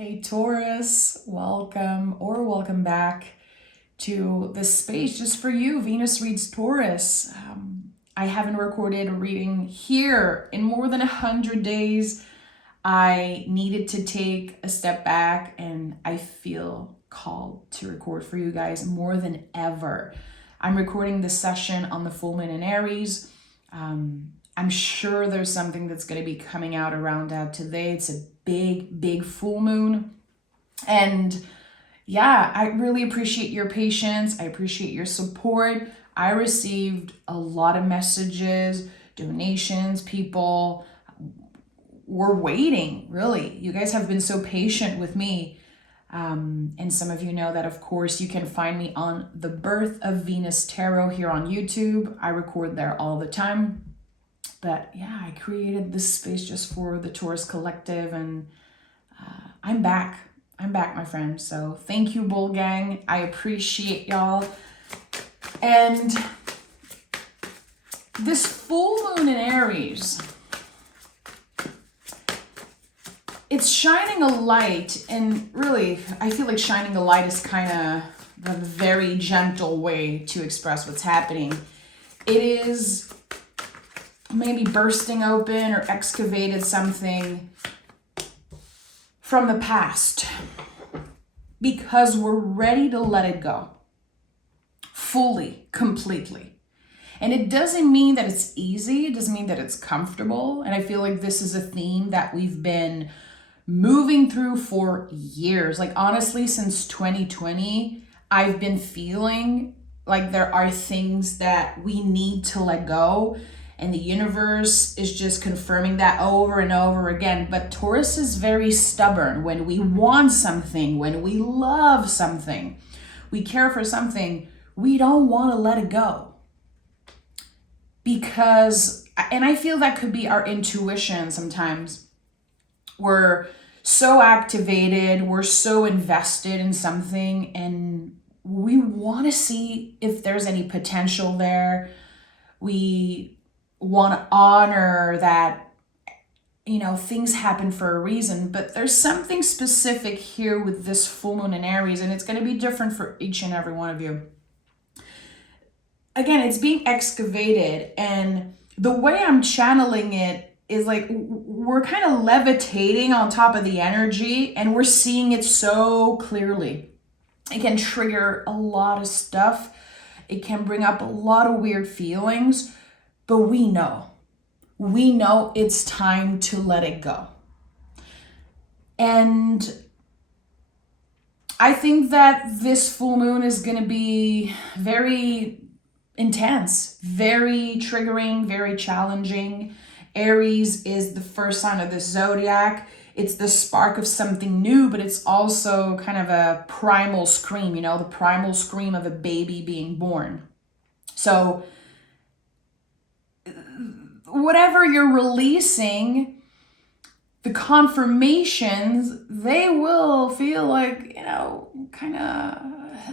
Hey Taurus, welcome back to this space just for you. Venus reads Taurus. I haven't recorded a reading here in more than 100 days. I needed to take a step back and I feel called to record for you guys more than ever. I'm recording this session on the full moon in Aries. I'm sure there's something that's going to be coming out around that today. It's a big full moon. And yeah, I really appreciate your patience. I appreciate your support. I received a lot of messages, donations, people were waiting, really. You guys have been so patient with me. And some of you know that, of course, you can find me on the Birth of Venus Tarot here on YouTube. I record there all the time. But yeah, I created this space just for the Taurus Collective, and I'm back. I'm back, my friends. So thank you, Bull Gang. I appreciate y'all. And this full moon in Aries, it's shining a light, and really, I feel like shining a light is kind of a very gentle way to express what's happening. It is maybe bursting open or excavated something from the past because we're ready to let it go fully, completely. And it doesn't mean that it's easy. It doesn't mean that it's comfortable. And I feel like this is a theme that we've been moving through for years. Like honestly, since 2020, I've been feeling like there are things that we need to let go. And the universe is just confirming that over and over again. But Taurus is very stubborn. When we want something, when we love something, we care for something, we don't want to let it go. Because, and I feel that could be our intuition sometimes. We're so activated, we're so invested in something, and we want to see if there's any potential there. We want to honor that, things happen for a reason, but there's something specific here with this full moon in Aries, and it's going to be different for each and every one of you. Again, it's being excavated, and the way I'm channeling it is like we're kind of levitating on top of the energy, and we're seeing it so clearly. It can trigger a lot of stuff. It can bring up a lot of weird feelings. But we know it's time to let it go. And I think that this full moon is going to be very intense, very triggering, very challenging. Aries is the first sign of the zodiac. It's the spark of something new, but it's also kind of a primal scream, the primal scream of a baby being born. So whatever you're releasing, the confirmations, they will feel like, kind of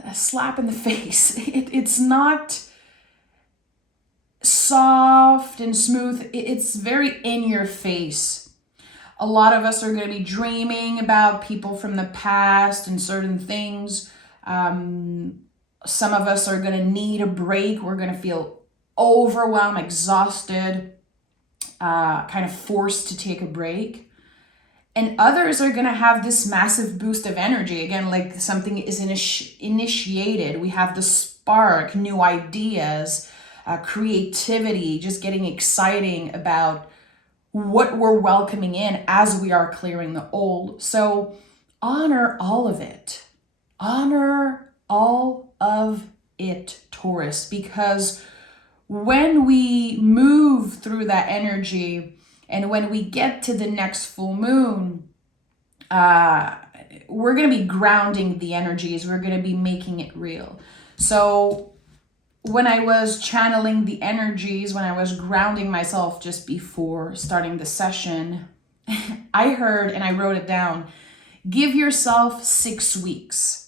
a slap in the face. It's not soft and smooth. It's very in your face. A lot of us are going to be dreaming about people from the past and certain things. Some of us are going to need a break. We're going to feel overwhelmed, exhausted, kind of forced to take a break. And others are going to have this massive boost of energy. Again, like something is initiated. We have the spark, new ideas, creativity, just getting exciting about what we're welcoming in as we are clearing the old. So honor all of it. Honor all of it, Taurus, because when we move through that energy and when we get to the next full moon, we're going to be grounding the energies. We're going to be making it real. So when I was channeling the energies, when I was grounding myself just before starting the session, I heard, and I wrote it down, give yourself 6 weeks.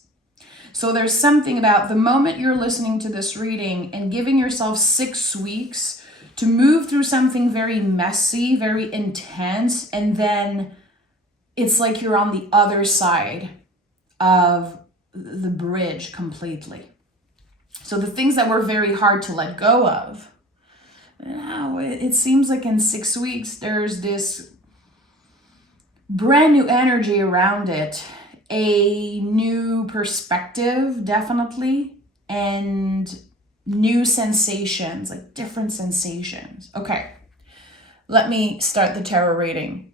So there's something about the moment you're listening to this reading and giving yourself 6 weeks to move through something very messy, very intense, and then it's like you're on the other side of the bridge completely. So the things that were very hard to let go of, now it seems like in 6 weeks, there's this brand new energy around it, a new perspective, definitely, and new sensations, like different sensations. Okay, let me start the tarot reading.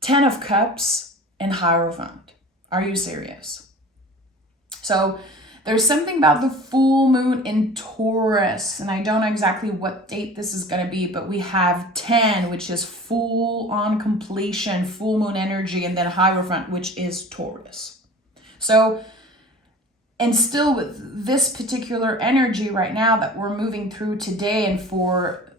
10 of Cups and Hierophant. Are you serious? So there's something about the full moon in Taurus, and I don't know exactly what date this is going to be, but we have 10, which is full on completion, full moon energy, and then Hierophant, which is Taurus. So, and still with this particular energy right now that we're moving through today and for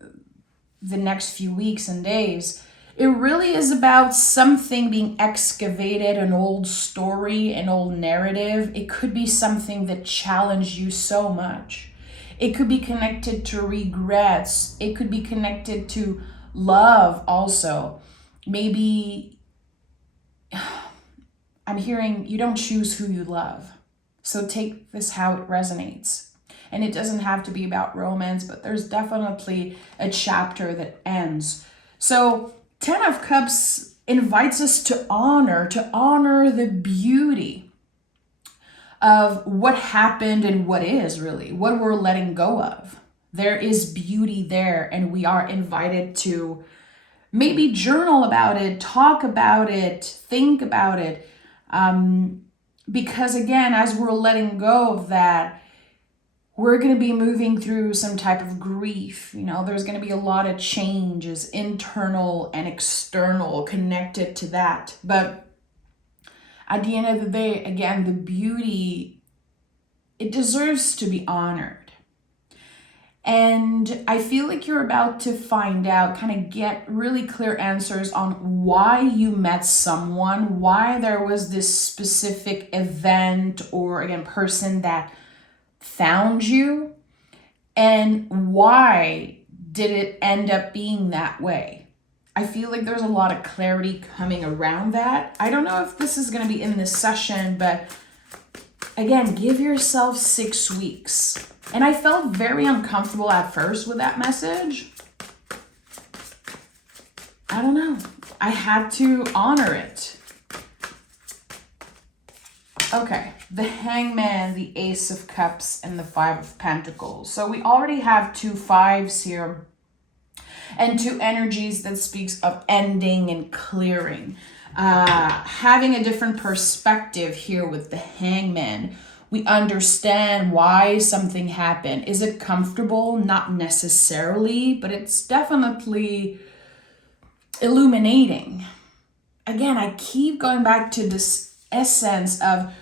the next few weeks and days, it really is about something being excavated, an old story, an old narrative. It could be something that challenged you so much. It could be connected to regrets. It could be connected to love also. Maybe I'm hearing you don't choose who you love. So take this how it resonates. And it doesn't have to be about romance, but there's definitely a chapter that ends. So 10 of Cups invites us to honor the beauty of what happened and what is really, what we're letting go of. There is beauty there, and we are invited to maybe journal about it, talk about it, think about it. Because again, as we're letting go of that, we're going to be moving through some type of grief. You know, there's going to be a lot of changes, internal and external, connected to that. But at the end of the day, again, the beauty, it deserves to be honored. And I feel like you're about to find out, kind of get really clear answers on why you met someone, why there was this specific event or, again, person that found you, and why did it end up being that way. I feel like there's a lot of clarity coming around that. I don't know if this is going to be in this session, but again, give yourself 6 weeks. And I felt very uncomfortable at first with that message. I don't know. I had to honor it. Okay, the Hangman, the Ace of Cups, and the Five of Pentacles. So we already have 2 5s here and 2 energies that speaks of ending and clearing. Having a different perspective here with the Hangman. We understand why something happened. Is it comfortable? Not necessarily, but it's definitely illuminating. Again, I keep going back to this essence of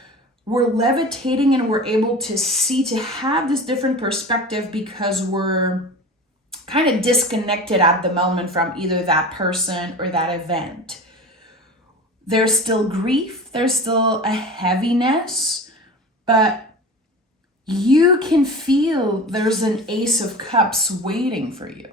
we're levitating and we're able to see, to have this different perspective because we're kind of disconnected at the moment from either that person or that event. There's still grief, there's still a heaviness, but you can feel there's an Ace of Cups waiting for you.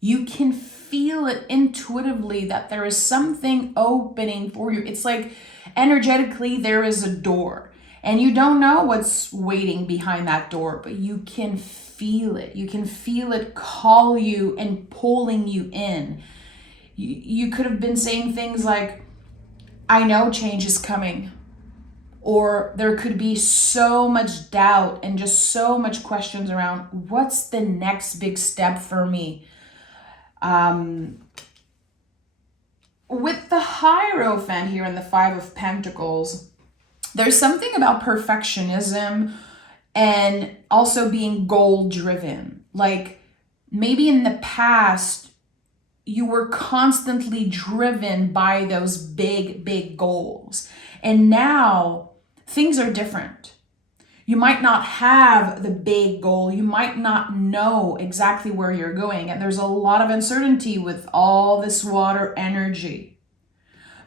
You can feel it intuitively that there is something opening for you. It's like energetically there is a door and you don't know what's waiting behind that door, but you can feel it. You can feel it call you and pulling you in. You could have been saying things like, I know change is coming. Or there could be so much doubt and just so much questions around what's the next big step for me. With the Hierophant here and the Five of Pentacles, there's something about perfectionism and also being goal driven. Like maybe in the past, you were constantly driven by those big goals. And now things are different. You might not have the big goal. You might not know exactly where you're going. And there's a lot of uncertainty with all this water energy.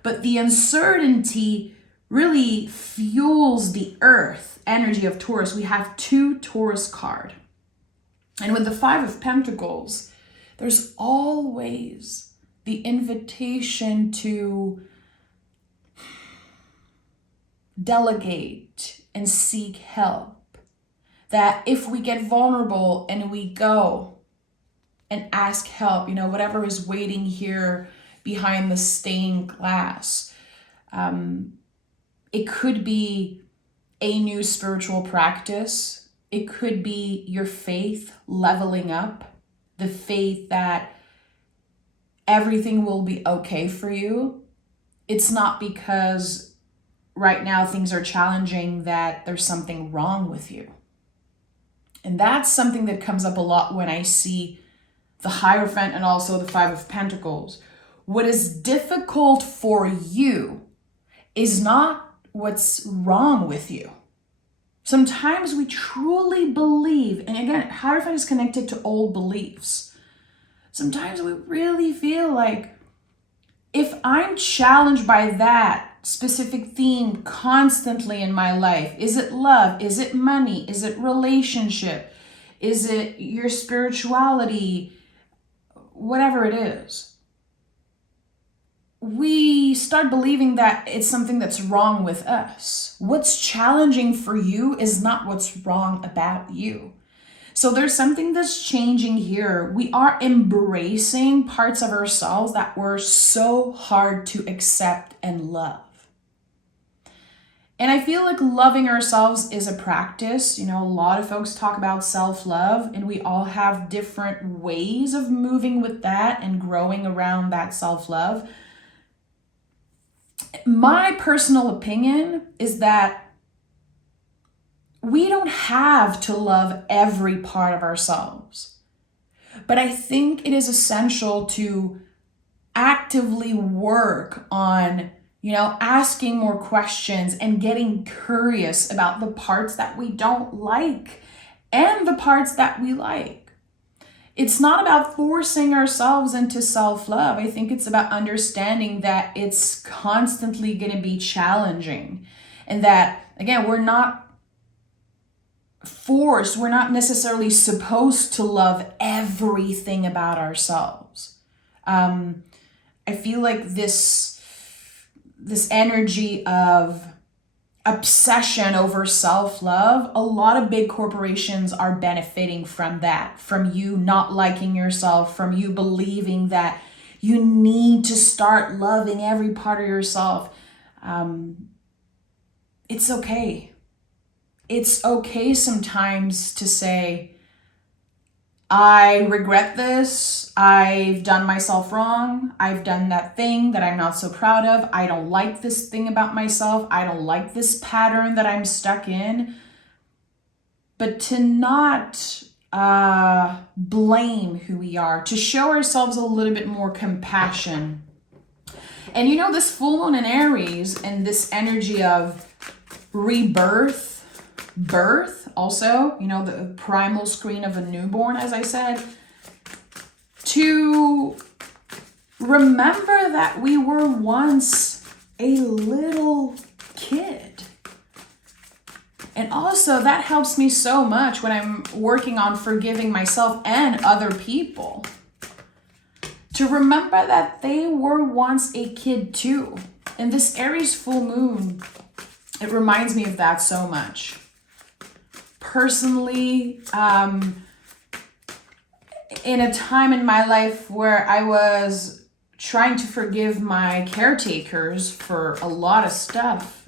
But the uncertainty really fuels the earth energy of Taurus. We have 2 Taurus cards. And with the Five of Pentacles, there's always the invitation to delegate and seek help. That if we get vulnerable and we go and ask help, whatever is waiting here behind the stained glass, it could be a new spiritual practice. It could be your faith leveling up, the faith that everything will be okay for you. It's not because right now things are challenging that there's something wrong with you. And that's something that comes up a lot when I see the Hierophant and also the Five of Pentacles. What is difficult for you is not what's wrong with you. Sometimes we truly believe, and again, Hierophant is connected to old beliefs. Sometimes we really feel like if I'm challenged by that specific theme constantly in my life, is it love? Is it money? Is it relationship? Is it your spirituality? Whatever it is, we start believing that it's something that's wrong with us. What's challenging for you is not what's wrong about you. So there's something that's changing here. We are embracing parts of ourselves that were so hard to accept and love. And I feel like loving ourselves is a practice. A lot of folks talk about self-love, and we all have different ways of moving with that and growing around that self-love. My personal opinion is that we don't have to love every part of ourselves. But I think it is essential to actively work on asking more questions and getting curious about the parts that we don't like and the parts that we like. It's not about forcing ourselves into self-love. I think it's about understanding that it's constantly going to be challenging, and that, again, we're not forced, we're not necessarily supposed to love everything about ourselves. I feel like this energy of obsession over self-love, a lot of big corporations are benefiting from that, from you not liking yourself, from you believing that you need to start loving every part of yourself. It's okay. It's okay sometimes to say, I regret this. I've done myself wrong. I've done that thing that I'm not so proud of. I don't like this thing about myself. I don't like this pattern that I'm stuck in. But to not blame who we are, to show ourselves a little bit more compassion. And this full moon in Aries and this energy of rebirth, birth also, the primal scream of a newborn, as I said, to remember that we were once a little kid. And also that helps me so much when I'm working on forgiving myself and other people, to remember that they were once a kid too. And this Aries full moon, it reminds me of that so much. Personally, in a time in my life where I was trying to forgive my caretakers for a lot of stuff,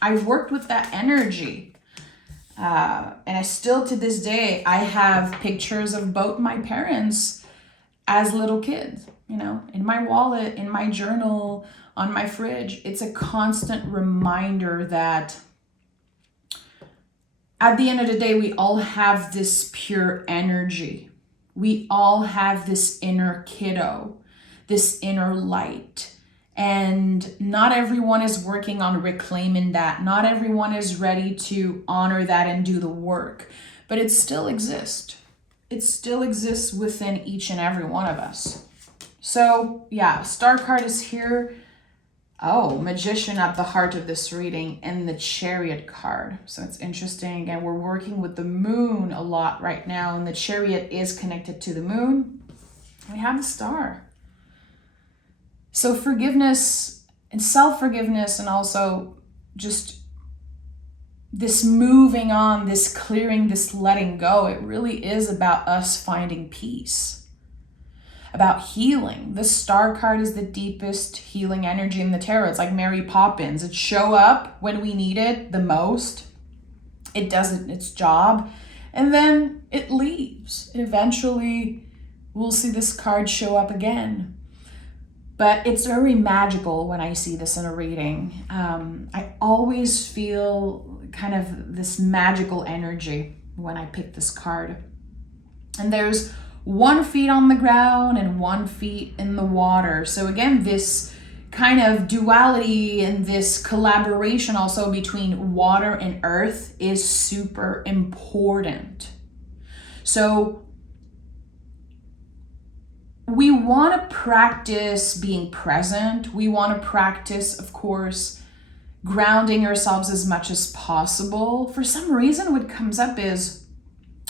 I worked with that energy. And I still, to this day, I have pictures of both my parents as little kids, in my wallet, in my journal, on my fridge. It's a constant reminder that at the end of the day, we all have this pure energy. We all have this inner kiddo, this inner light. And not everyone is working on reclaiming that. Not everyone is ready to honor that and do the work. But it still exists. It still exists within each and every one of us. So yeah, Star card is here. Oh, Magician at the heart of this reading, and the Chariot card. So it's interesting. Again, we're working with the moon a lot right now, and the Chariot is connected to the moon. We have the Star. So forgiveness and self-forgiveness, and also just this moving on, this clearing, this letting go, it really is about us finding peace, about healing. The Star card is the deepest healing energy in the tarot. It's like Mary Poppins. It show up when we need it the most. It does its job, and then it leaves. And eventually, we'll see this card show up again. But it's very magical when I see this in a reading. I always feel kind of this magical energy when I pick this card. And there's 1 foot on the ground and 1 foot in the water. So again, this kind of duality and this collaboration also between water and earth is super important. So we want to practice being present. We want to practice, of course, grounding ourselves as much as possible. For some reason, what comes up is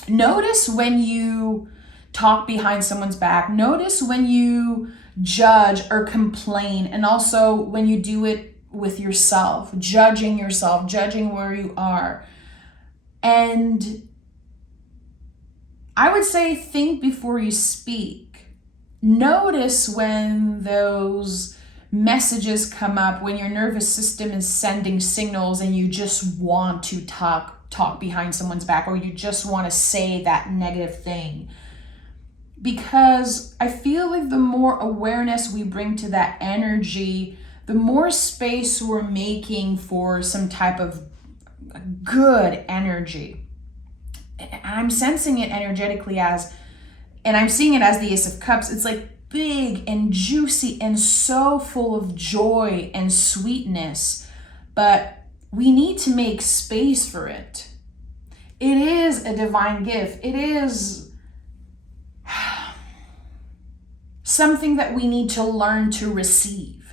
notice when you talk behind someone's back. Notice when you judge or complain, and also when you do it with yourself, judging where you are. And I would say think before you speak. Notice when those messages come up, when your nervous system is sending signals and you just want to talk behind someone's back, or you just want to say that negative thing. Because I feel like the more awareness we bring to that energy, the more space we're making for some type of good energy. And I'm sensing it energetically and I'm seeing it as the Ace of Cups. It's like big and juicy and so full of joy and sweetness, but we need to make space for it. It is a divine gift. It is something that we need to learn to receive.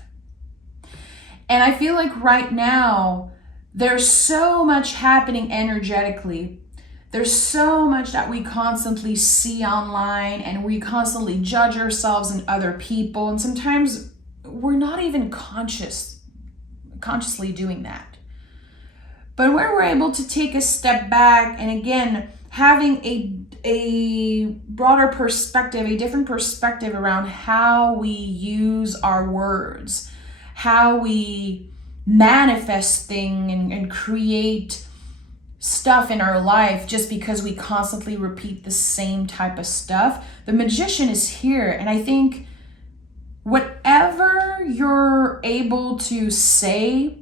And I feel like right now, there's so much happening energetically. There's so much that we constantly see online, and we constantly judge ourselves and other people. And sometimes we're not even consciously doing that. But where we're able to take a step back and again, having a broader perspective, a different perspective around how we use our words, how we manifest things and create stuff in our life just because we constantly repeat the same type of stuff. The magician is here, and I think whatever you're able to say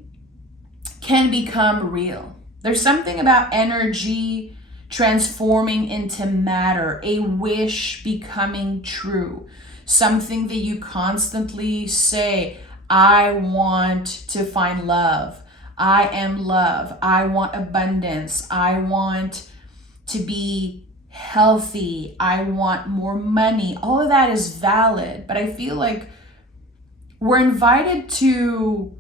can become real. There's something about energy transforming into matter, a wish becoming true, something that you constantly say, I want to find love. I am love. I want abundance. I want to be healthy. I want more money. All of that is valid, but I feel like we're invited to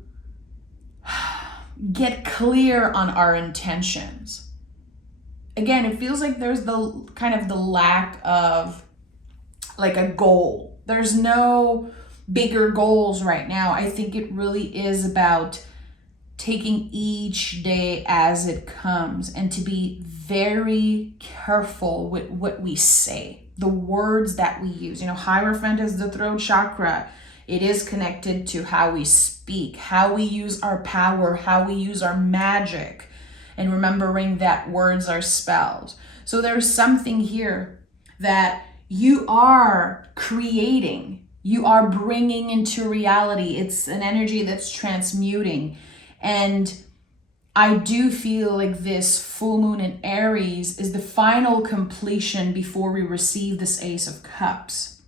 get clear on our intentions. Again, it feels like there's the kind of the lack of like a goal. There's no bigger goals right now. I think it really is about taking each day as it comes and to be very careful with what we say, the words that we use. You know, Hierophant is the throat chakra. It is connected to how we speak, how we use our power, how we use our magic, and remembering that words are spells. So there's something here that you are creating, you are bringing into reality. It's an energy that's transmuting. And I do feel like this full moon in Aries is the final completion before we receive this Ace of Cups.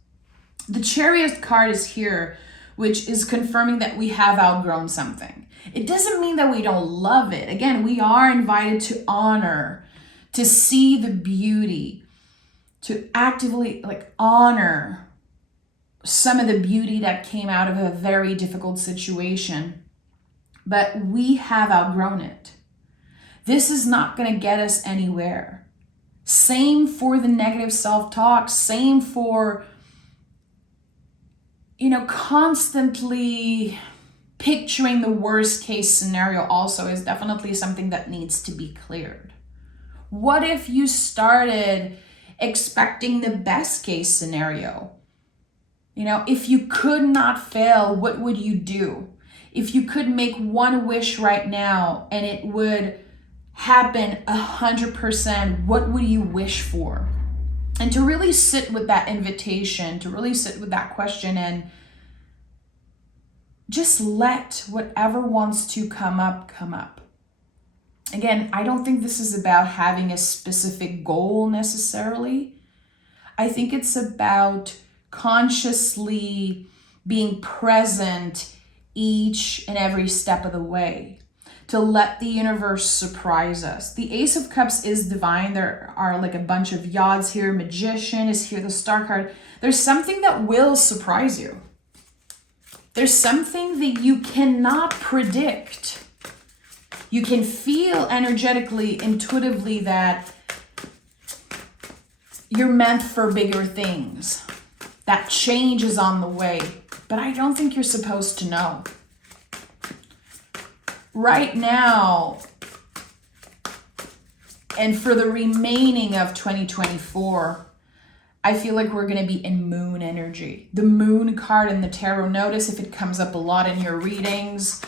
The Chariot card is here, which is confirming that we have outgrown something. It doesn't mean that we don't love it. Again, we are invited to honor, to see the beauty, to actively honor some of the beauty that came out of a very difficult situation. But we have outgrown it. This is not going to get us anywhere. Same for the negative self-talk. Same for, constantly Picturing the worst case scenario also is definitely something that needs to be cleared. What if you started expecting the best case scenario? You know, if you could not fail, what would you do? If you could make one wish right now and it would happen 100%, what would you wish for? And to really sit with that invitation, to really sit with that question and just let whatever wants to come up, come up. Again, I don't think this is about having a specific goal necessarily. I think it's about consciously being present each and every step of the way, to let the universe surprise us. The Ace of Cups is divine. There are like a bunch of yachts here. Magician is here, the Star card. There's something that will surprise you. There's something that you cannot predict. You can feel energetically, intuitively that you're meant for bigger things. That change is on the way. But I don't think you're supposed to know. Right now, and for the remaining of 2024, I feel like we're going to be in moon energy. The moon card in the tarot, notice if it comes up a lot in your readings,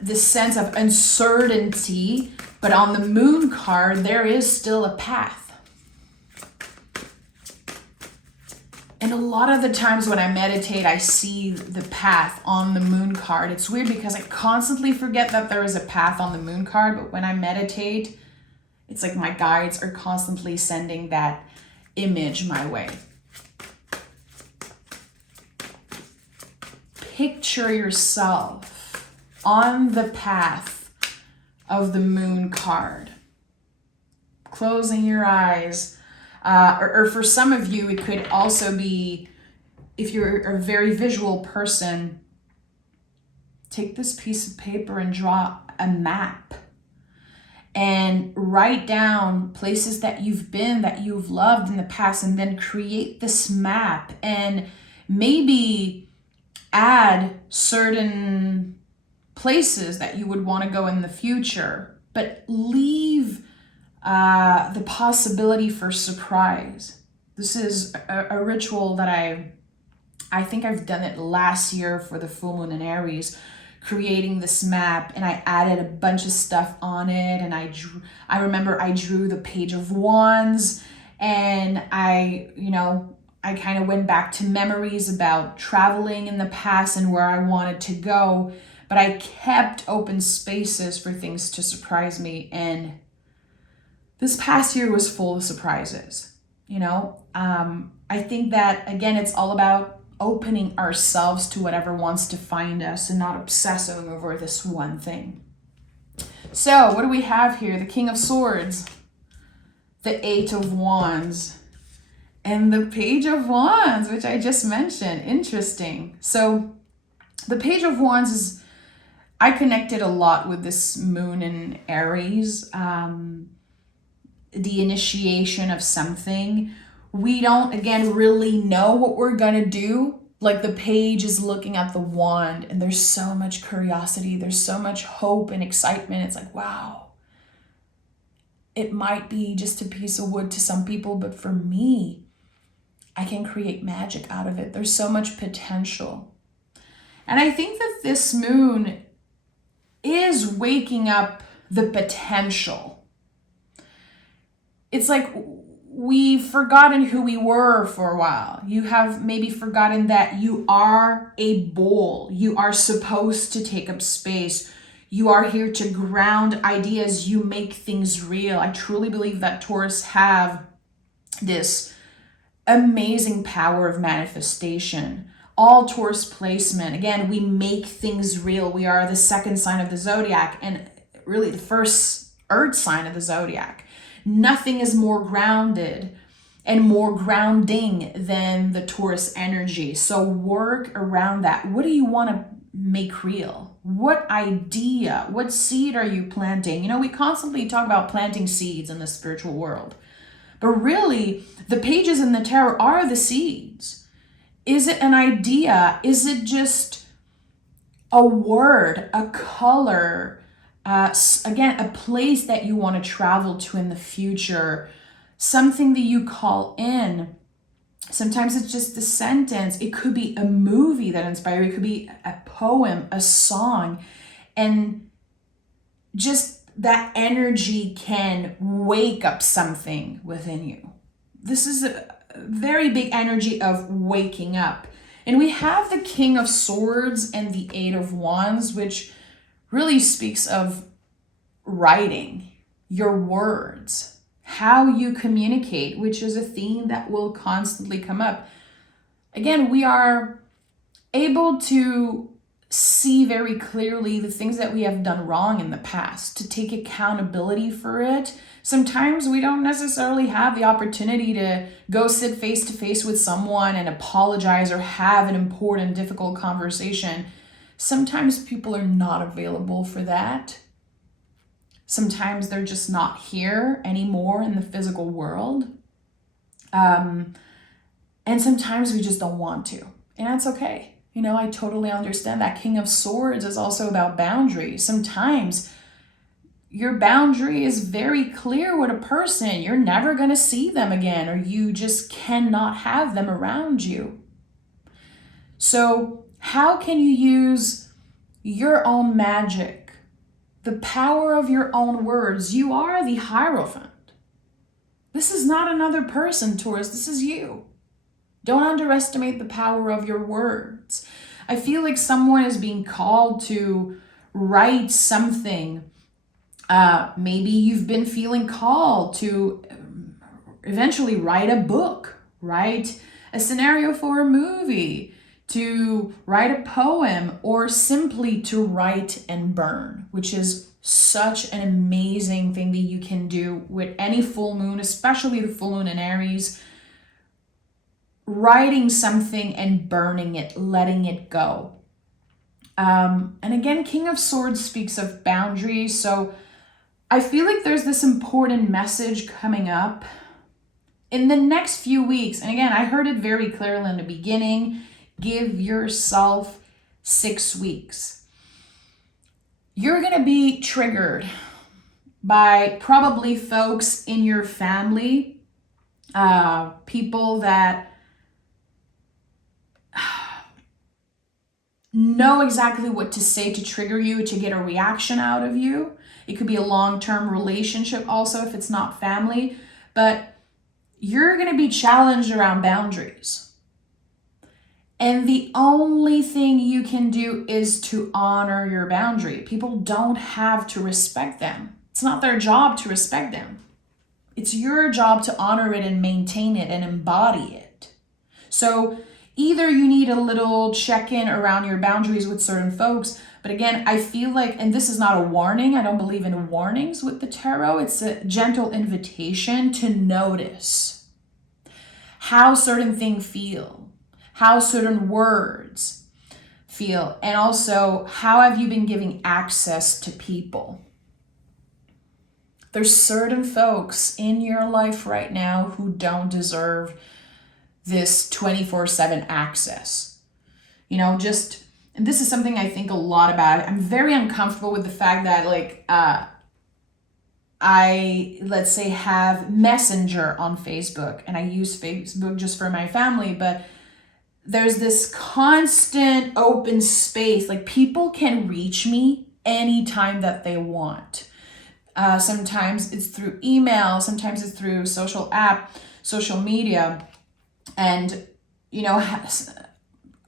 this sense of uncertainty, but on the moon card, there is still a path. And a lot of the times when I meditate, I see the path on the moon card. It's weird because I constantly forget that there is a path on the moon card, but when I meditate, it's like my guides are constantly sending that image my way. Picture yourself on the path of the moon card. Closing your eyes. Or for some of you, it could also be, if you're a very visual person, take this piece of paper and draw a map. And write down places that you've been, that you've loved in the past, and then create this map and maybe add certain places that you would want to go in the future, but leave the possibility for surprise. This is a ritual that I think I've done it last year for the full moon in Aries, creating this map, and I added a bunch of stuff on it, and I remember I drew the Page of Wands, and I kind of went back to memories about traveling in the past and where I wanted to go, but I kept open spaces for things to surprise me. And this past year was full of surprises. I think that, again, it's all about opening ourselves to whatever wants to find us and not obsessing over this one thing. So what do we have here? The King of Swords, the Eight of Wands, and the Page of Wands, which I just mentioned. Interesting. So the Page of Wands is, I connected a lot with this moon in Aries, the initiation of something. We don't, again, really know what we're gonna do. Like the page is looking at the wand and there's so much curiosity, there's so much hope and excitement. It's like, wow, it might be just a piece of wood to some people, but for me, I can create magic out of it. There's so much potential. And I think that this moon is waking up the potential. It's like we've forgotten who we were for a while. You have maybe forgotten that you are a bowl. You are supposed to take up space. You are here to ground ideas. You make things real. I truly believe that Taurus have this amazing power of manifestation. All Taurus placement, again, we make things real. We are the second sign of the zodiac and really the first earth sign of the zodiac. Nothing is more grounded and more grounding than the Taurus energy. So work around that. What do you want to make real? What idea, what seed are you planting? We constantly talk about planting seeds in the spiritual world, but really the pages in the tarot are the seeds. Is it an idea? Is it just a word, a color, again, a place that you want to travel to in the future, something that you call in. Sometimes it's just a sentence. It could be a movie that inspires you. It could be a poem, a song. And just that energy can wake up something within you. This is a very big energy of waking up. And we have the King of Swords and the Eight of Wands, which really speaks of writing, your words, how you communicate, which is a theme that will constantly come up. Again, we are able to see very clearly the things that we have done wrong in the past, to take accountability for it. Sometimes we don't necessarily have the opportunity to go sit face to face with someone and apologize or have an important, difficult conversation. Sometimes people are not available for that. Sometimes they're just not here anymore in the physical world. And sometimes we just don't want to, and that's okay. You know, I totally understand that. King of Swords is also about boundaries. Sometimes your boundary is very clear with a person. You're never going to see them again, or you just cannot have them around you. So how can you use your own magic, the power of your own words? You are the Hierophant. This is not another person, Taurus. This is you. Don't underestimate the power of your words. I feel like someone is being called to write something. Maybe you've been feeling called to eventually write a book, write a scenario for a movie, to write a poem, or simply to write and burn, which is such an amazing thing that you can do with any full moon, especially the full moon in Aries. Writing something and burning it, letting it go. And again, King of Swords speaks of boundaries. So I feel like there's this important message coming up in the next few weeks. And again, I heard it very clearly in the beginning. Give yourself 6 weeks. You're going to be triggered by probably folks in your family, people that know exactly what to say to trigger you, to get a reaction out of you. It could be a long-term relationship also if it's not family, but you're going to be challenged around boundaries. And the only thing you can do is to honor your boundary. People don't have to respect them. It's not their job to respect them. It's your job to honor it and maintain it and embody it. So either you need a little check-in around your boundaries with certain folks, but again, I feel like, and this is not a warning, I don't believe in warnings with the tarot, it's a gentle invitation to notice how certain things feel, how certain words feel, and also how have you been giving access to people. There's certain folks in your life right now who don't deserve this 24/7 access. You know, and this is something I think a lot about. I'm very uncomfortable with the fact that I, let's say, have Messenger on Facebook, and I use Facebook just for my family, but there's this constant open space. Like, people can reach me anytime that they want. Sometimes it's through email, sometimes it's through social media. And, you know,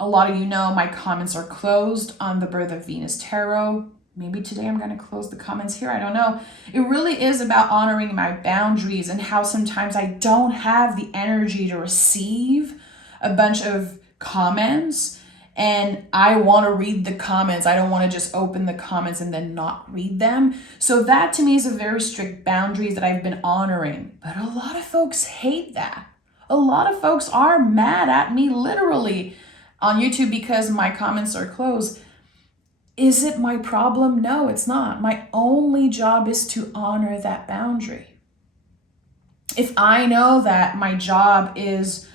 a lot of you know my comments are closed on the Birth of Venus Tarot. Maybe today I'm going to close the comments here. I don't know. It really is about honoring my boundaries and how sometimes I don't have the energy to receive a bunch of comments. And I want to read the comments. I don't want to just open the comments and then not read them. So that to me is a very strict boundaries that I've been honoring. But a lot of folks hate that. A lot of folks are mad at me literally on YouTube because my comments are closed. Is it my problem? No, it's not. My only job is to honor that boundary. If I know that my job is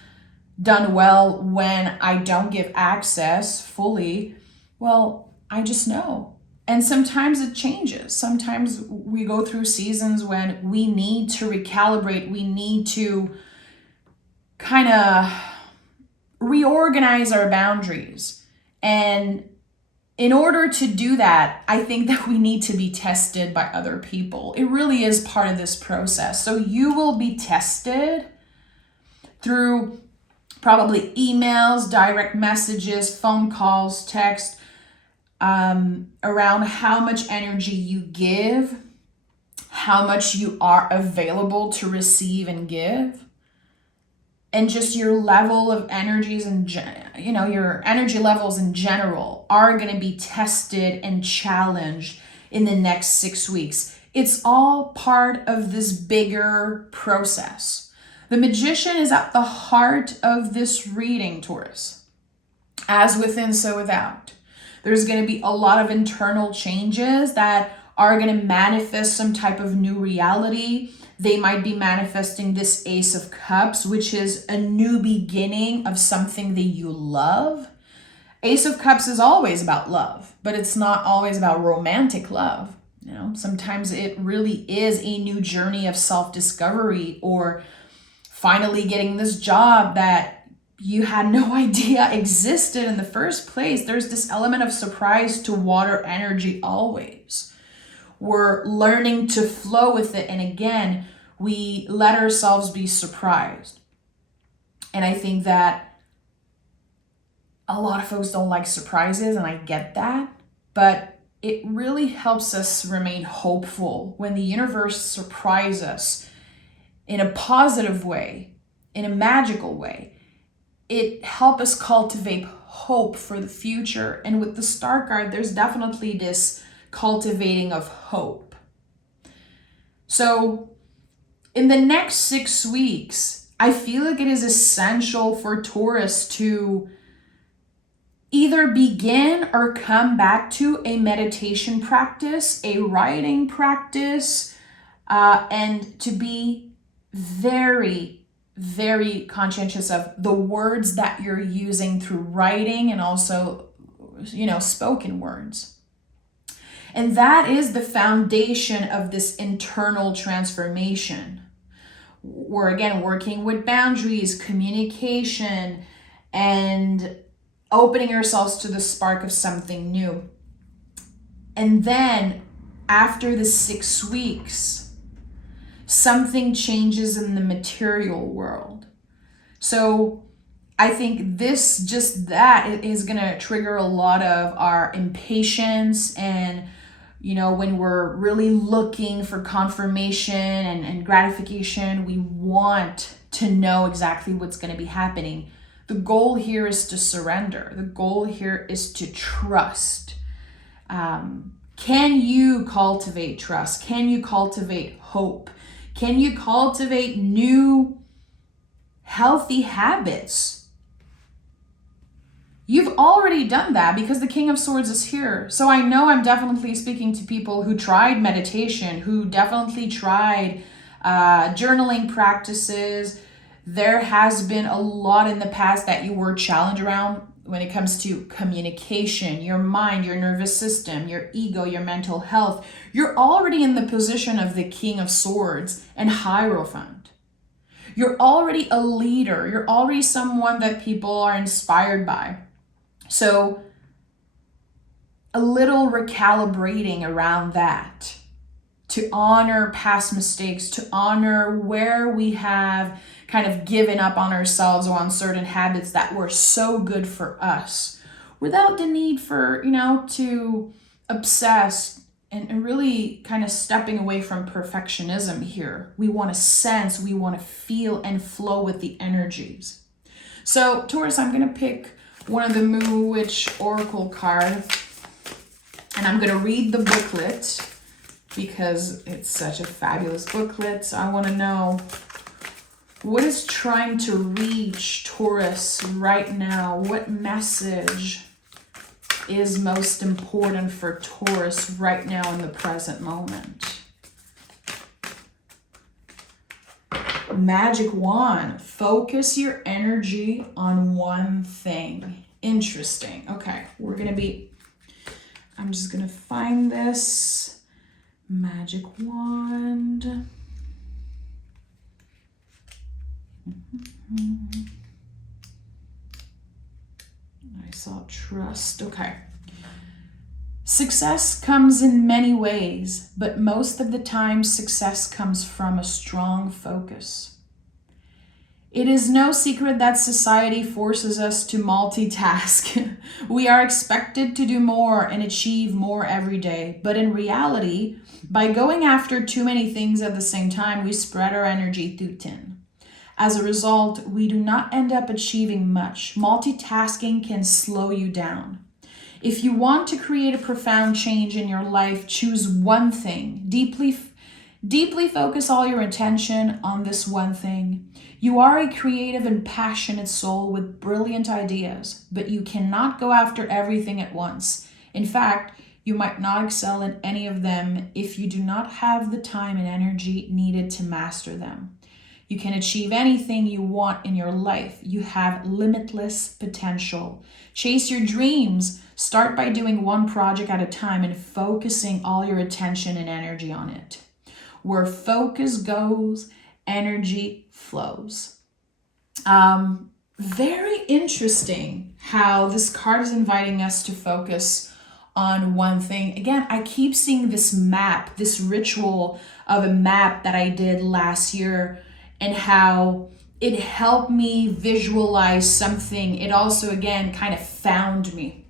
done well when I don't give access fully, well, I just know. And sometimes it changes. Sometimes we go through seasons when we need to recalibrate. We need to kind of reorganize our boundaries. And in order to do that, I think that we need to be tested by other people. It really is part of this process. So you will be tested through probably emails, direct messages, phone calls, text, around how much energy you give, how much you are available to receive and give, and just your level of energies and your energy levels in general are going to be tested and challenged in the next 6 weeks. It's all part of this bigger process. The Magician is at the heart of this reading, Taurus. As within, so without. There's going to be a lot of internal changes that are going to manifest some type of new reality. They might be manifesting this Ace of Cups, which is a new beginning of something that you love. Ace of Cups is always about love, but it's not always about romantic love. Sometimes it really is a new journey of self-discovery, or finally getting this job that you had no idea existed in the first place. There's this element of surprise to water energy always. We're learning to flow with it. And again, we let ourselves be surprised. And I think that a lot of folks don't like surprises, and I get that. But it really helps us remain hopeful when the universe surprises us in a positive way, in a magical way. It helps us cultivate hope for the future. And with the Star card, there's definitely this cultivating of hope. So in the next 6 weeks, I feel like it is essential for Taurus to either begin or come back to a meditation practice, a writing practice, and to be very, very conscientious of the words that you're using through writing and also, spoken words. And that is the foundation of this internal transformation. We're again working with boundaries, communication, and opening ourselves to the spark of something new. And then after the 6 weeks, something changes in the material world. So I think that is going to trigger a lot of our impatience, and when we're really looking for confirmation and gratification, we want to know exactly what's going to be happening. The goal here is to surrender. The goal here is to trust. Can you cultivate trust? Can you cultivate hope? Can you cultivate new healthy habits? You've already done that because the King of Swords is here. So I know I'm definitely speaking to people who tried meditation, who definitely tried journaling practices. There has been a lot in the past that you were challenged around when it comes to communication, your mind, your nervous system, your ego, your mental health. You're already in the position of the King of Swords and Hierophant. You're already a leader. You're already someone that people are inspired by. So a little recalibrating around that, to honor past mistakes, to honor where we have kind of given up on ourselves or on certain habits that were so good for us, without the need for, to obsess and really kind of stepping away from perfectionism here. We want to sense, we want to feel and flow with the energies. So Taurus, I'm going to pick one of the Moo Witch Oracle card, and I'm going to read the booklet because it's such a fabulous booklet. So I want to know what is trying to reach Taurus right now. What message is most important for Taurus right now in the present moment? Magic Wand. Focus your energy on one thing. Interesting. Okay, we're going to be I'm just gonna find this magic wand. I saw trust. Okay. Success comes in many ways, but most of the time success comes from a strong focus. It is no secret that society forces us to multitask. We are expected to do more and achieve more every day. But in reality, by going after too many things at the same time, we spread our energy too thin. As a result, we do not end up achieving much. Multitasking can slow you down. If you want to create a profound change in your life, choose one thing. Deeply focus all your attention on this one thing. You are a creative and passionate soul with brilliant ideas, but you cannot go after everything at once. In fact, you might not excel in any of them if you do not have the time and energy needed to master them. You can achieve anything you want in your life. You have limitless potential. Chase your dreams. Start by doing one project at a time and focusing all your attention and energy on it. Where focus goes, energy flows. Very interesting how this card is inviting us to focus on one thing. Again, I keep seeing this map, this ritual of a map that I did last year, and how it helped me visualize something. It also, again, kind of found me.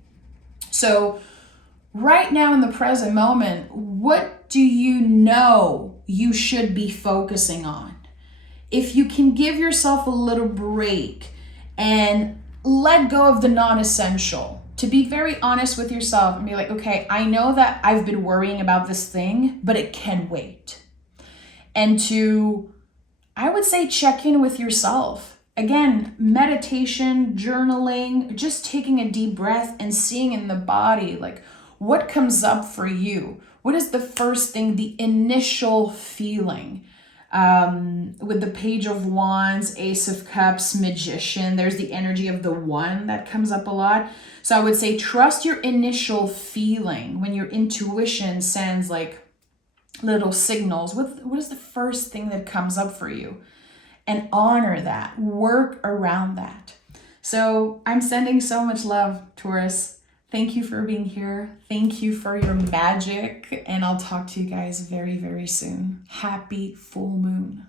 So right now in the present moment, what do you know you should be focusing on? If you can give yourself a little break and let go of the non-essential, to be very honest with yourself and be like, okay, I know that I've been worrying about this thing, but it can wait. And to, I would say, check in with yourself. Again, meditation, journaling, just taking a deep breath and seeing in the body, like, what comes up for you? What is the first thing, the initial feeling? With the Page of Wands, Ace of Cups, Magician, there's the energy of the one that comes up a lot. So I would say trust your initial feeling when your intuition sends like little signals. What is the first thing that comes up for you? And honor that, work around that. So I'm sending so much love, Taurus. Thank you for being here. Thank you for your magic. And I'll talk to you guys very, very soon. Happy full moon.